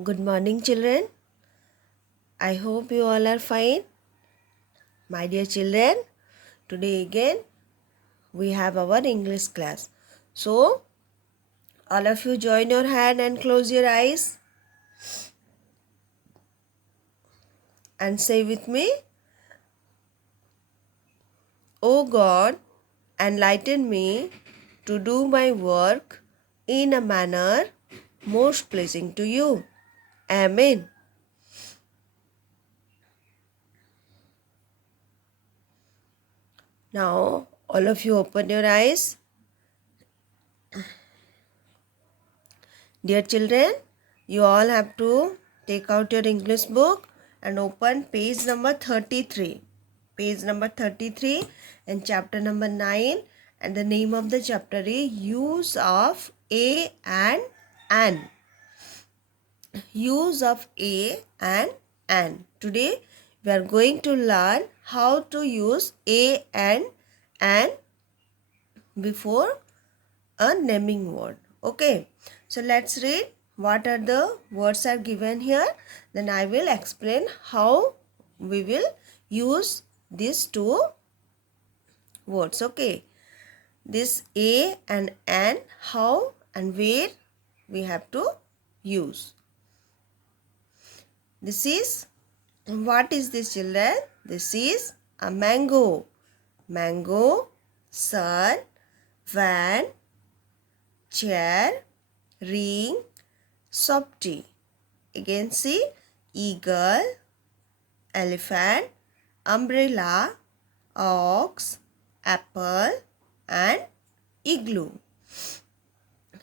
Good morning, children. I hope you all are fine. My dear children, today again we have our English class. So, all of you join your hand and close your eyes and say with me, O God, enlighten me to do my work in a manner most pleasing to you. Amen. Now, all of you open your eyes. Dear children, you all have to take out your English book and open page number 33. Page number 33 and chapter number 9, and the name of the chapter is Use of A and An. Use of A and An. Today we are going to learn how to use A and An before a naming word. Okay, so let's read what are the words are given here. Then I will explain how we will use these two words. Okay, this a and an, how and where we have to use. This is, what is this, children? This is a mango. Mango, sun, van, chair, ring, softy. Again see, eagle, elephant, umbrella, ox, apple and igloo.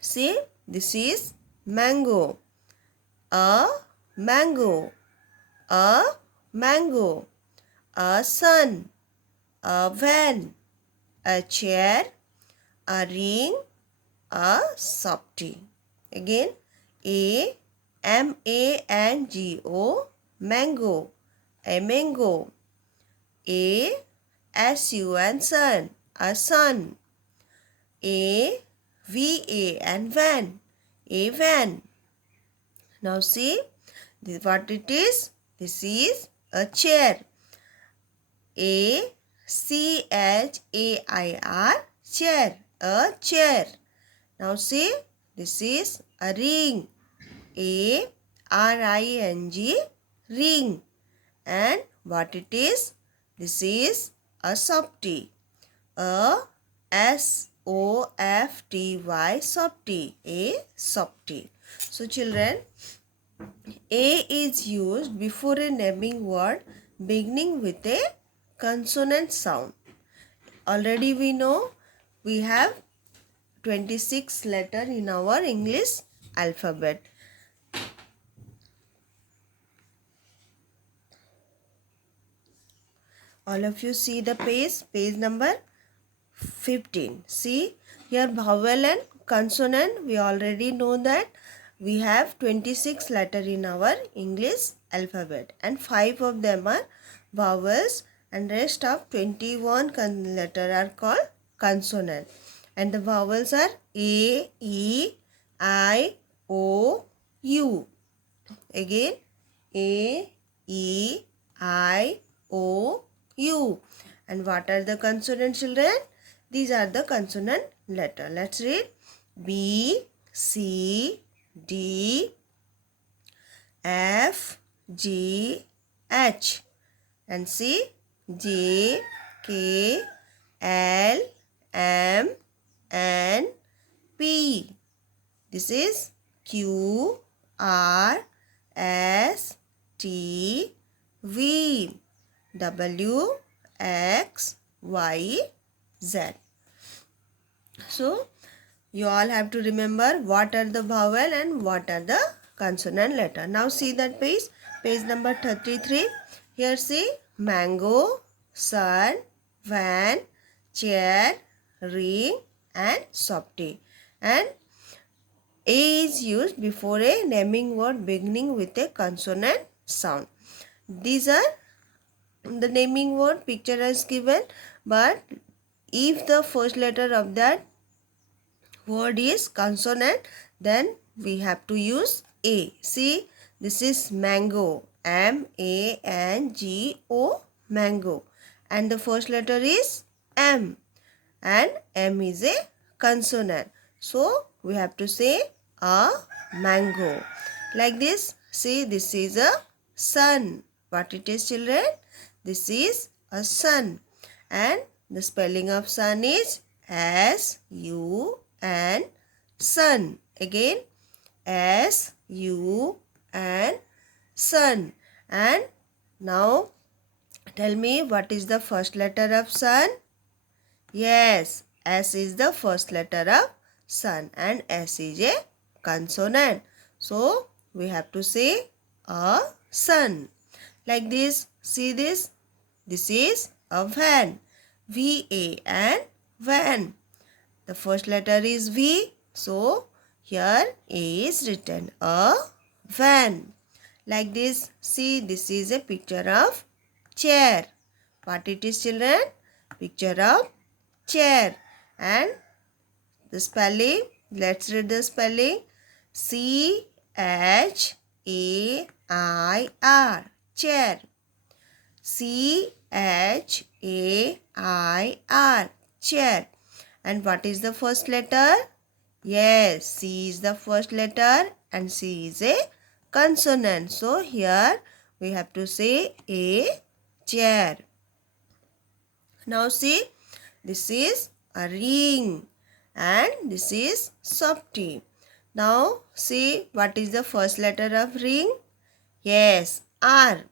See, this is mango. A mango. A mango. A sun. A van. A chair. A ring. A softy. Again, mango, mango, a mango. Sun, sun, a sun. Van, a van. Now see, this what it is. This is a chair. chair, chair, a chair. Now see, this is a ring. ring, ring. And what it is? This is a softy. A softy, softy. A softy. So children, a is used before a naming word beginning with a consonant sound. Already we know we have 26 letters in our English alphabet. All of you see the page number 15. See here, vowel and consonant, we already know that we have 26 letters in our English alphabet and 5 of them are vowels and rest of 21 letters are called consonant. And the vowels are A, E, I, O, U. Again, A, E, I, O, U. And what are the consonant, children? These are the consonant letter. Let's read. B, C, D, F, G, H. And C, J, K, L, M, N, P. This is Q, R, S, T, V, W, X, Y, Z. So, you all have to remember what are the vowel and what are the consonant letter. Now see that page number 33. Here see mango, sun, van, chair, ring and softy. And A is used before a naming word beginning with a consonant sound. These are the naming word, picture is given, but if the first letter of that word is consonant, then we have to use A. See, This is mango. M-A-N-G-O, mango. And the first letter is M. And M is a consonant. So we have to say a mango. Like this, see, this is a sun. What it is, children? This is a sun. And the spelling of sun is S-U-N, sun. Again, S-U-N, sun. And now tell me, what is the first letter of sun? Yes, S is the first letter of sun and S is a consonant. So we have to say a sun. Like this, see this? This is a van. V-A-N, van. The first letter is V. So here A is written, a van. Like this, see, this is a picture of chair. What it is, children? Picture of chair. And the spelling, let's read the spelling. C-H-A-I-R, chair. C-H-A-I-R, chair. And what is the first letter? Yes, C is the first letter and C is a consonant. So here we have to say a chair. Now see, this is a ring and this is softy. Now see, what is the first letter of ring? Yes, R.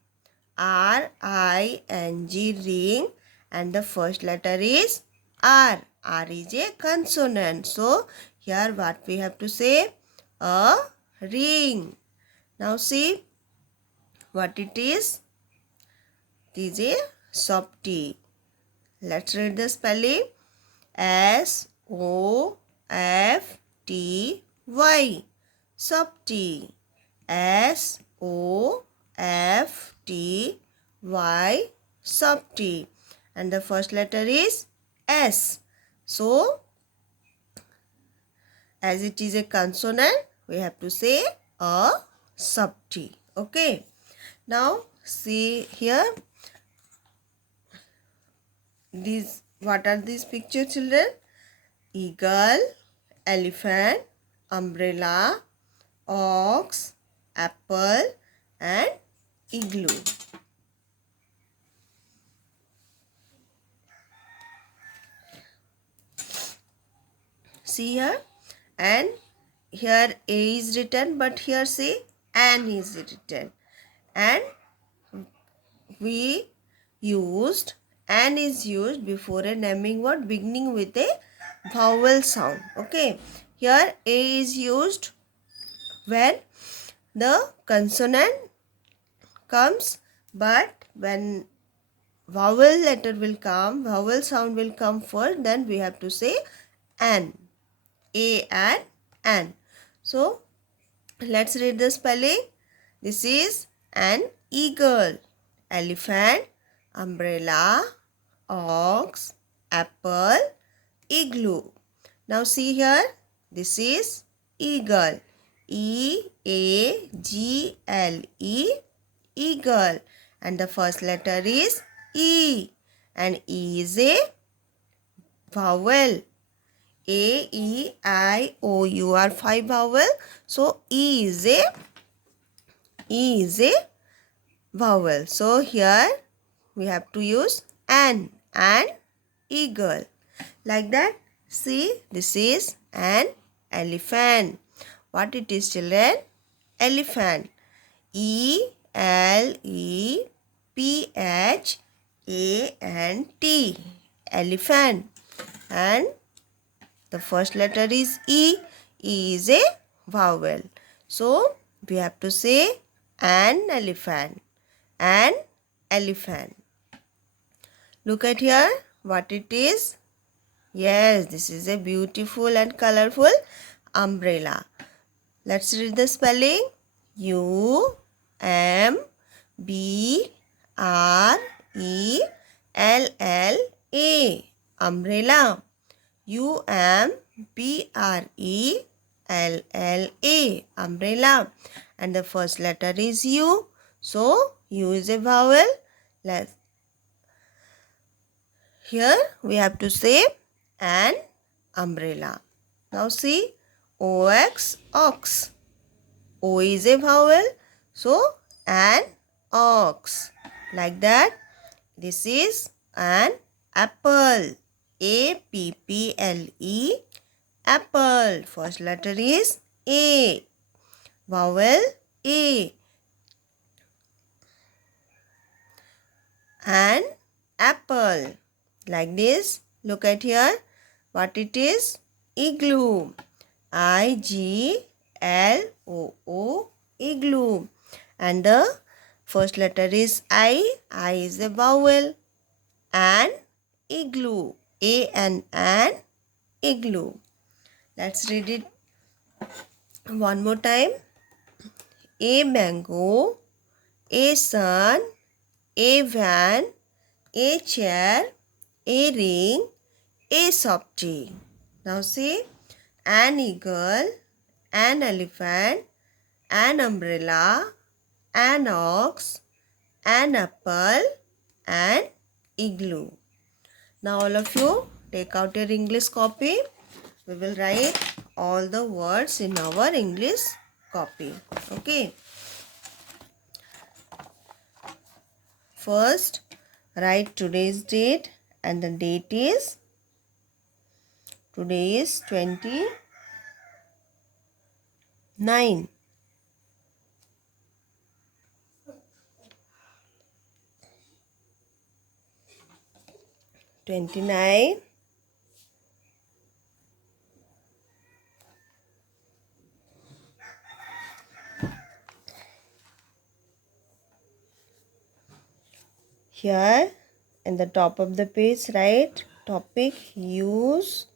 R-I-N-G, ring, and the first letter is R. R is a consonant. So here what we have to say? A ring. Now see what it is. This is a softy. Let's read the spelling. S-O-F-T-Y, softy. S-O-F-T-Y, softy. And the first letter is S. So as it is a consonant, we have to say a softy. Okay. Now see here. What are these pictures, children? Eagle, elephant, umbrella, ox, apple and igloo. See here, and here A is written, but here see N is written, and we used N is used before a naming word beginning with a vowel sound. Okay, here A is used when the consonant comes, but when vowel sound will come first, then we have to say N. A and N. So let's read the spelling. This is an eagle, elephant, umbrella, ox, apple, igloo. Now see here, this is eagle. E-A-G-L-E, eagle. And the first letter is E. And E is a vowel. A-E-I-O-U are 5 vowel. So E is a vowel. So here we have to use N and eagle. Like that. See, this is an elephant. What it is, children? Elephant. E-L-E-P-H-A-N-T. Elephant. And the first letter is E. E is a vowel. So we have to say an elephant. An elephant. Look at here what it is. Yes, this is a beautiful and colorful umbrella. Let's read the spelling. U-M-B-R-E-L-L-A. Umbrella. U-M-B-R-E-L-L-A. Umbrella. and the first letter is U. So U is a vowel. Here we have to say an umbrella. Now see, OX, ox. O is a vowel. So an ox. Like that. This is an apple. APPLE. Apple. First letter is A. Vowel A. An apple. Like this. Look at here. What it is? Igloo. IGLOO. Igloo. And the first letter is I. I is a vowel. An igloo. an igloo. Let's read it one more time. A mango, a sun, a van, a chair, a ring, a softie. Now see, an eagle, an elephant, an umbrella, an ox, an apple, and igloo. Now all of you take out your English copy. We will write all the words in our English copy. Okay. First, write today's date, and the date is, today is 29. Here in the top of the page, write topic, use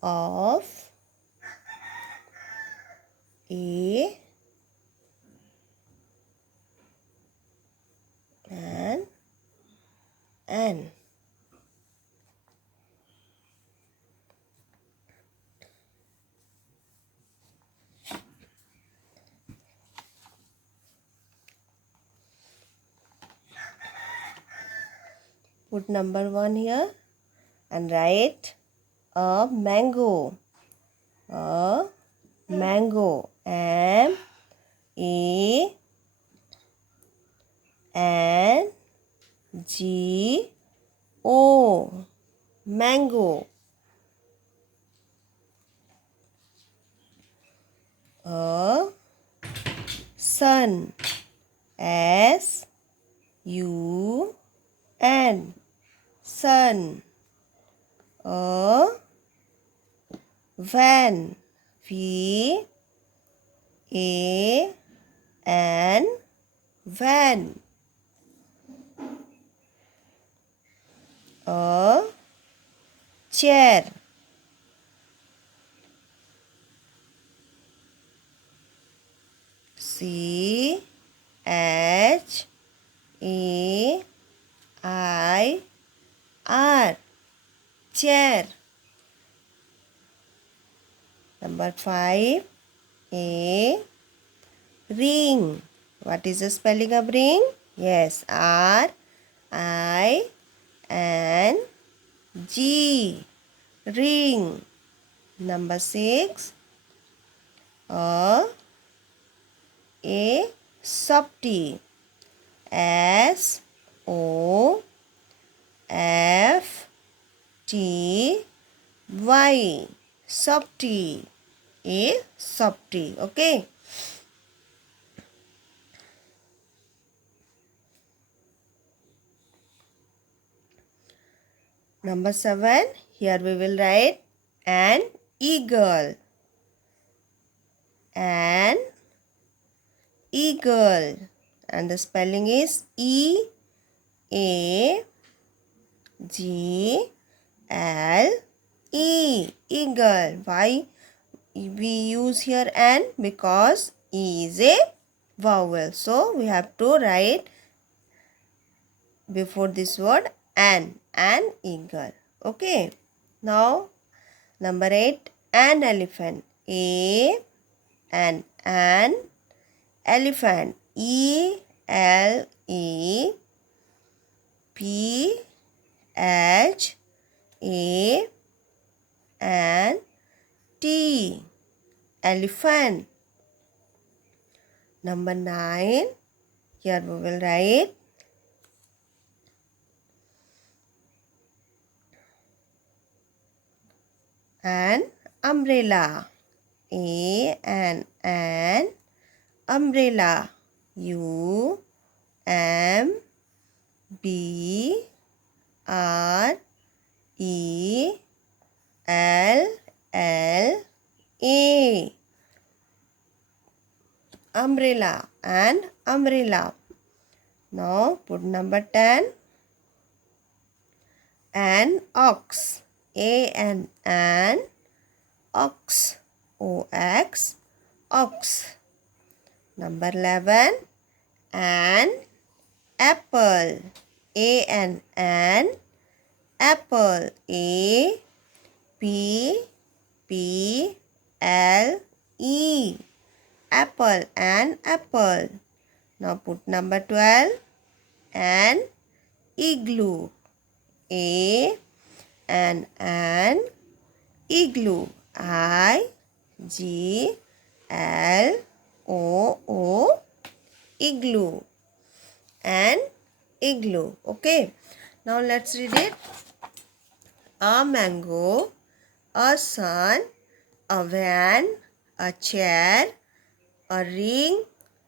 of a and an. Put number 1 here and write a mango. A mango. MANGO. Mango. A sun. SUN. Sun. A van. VAN. Van. A chair. CHAIR. Chair. Number 5. A ring. What is the spelling of ring? Yes, RING. Ring. Number 6. A softie. SOFTY. Softie. A softie. Okay. Number 7. Here we will write an eagle. An eagle. And the spelling is EAGLE. Eagle. Why we use here an? Because E is a vowel. So we have to write before this word an eagle. Okay. Now Number 8, an elephant. An elephant. ELEPHANT. Elephant. Number 9, here we will write an umbrella. An umbrella. UMBRELLA. Umbrella. An umbrella. Now put number 10. An ox. An ox. OX. Ox. Number 11. An apple. An apple. APPLE. Apple. An apple. Now put number 12. An igloo. An igloo. IGLOO. Igloo. An igloo. Okay. Now let's read it. A mango, a sun, a van, a chair, a ring,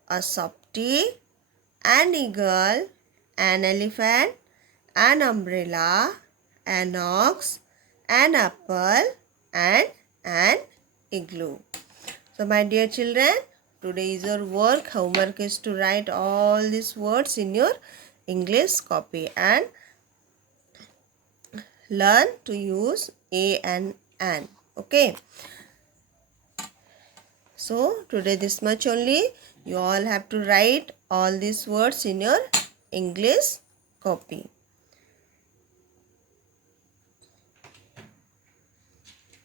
a softie, an eagle, an elephant, an umbrella, an ox, an apple, and an igloo. So my dear children, today is your work. Homework is to write all these words in your English copy and learn to use a and an. Okay. So today this much only. You all have to write all these words in your English copy.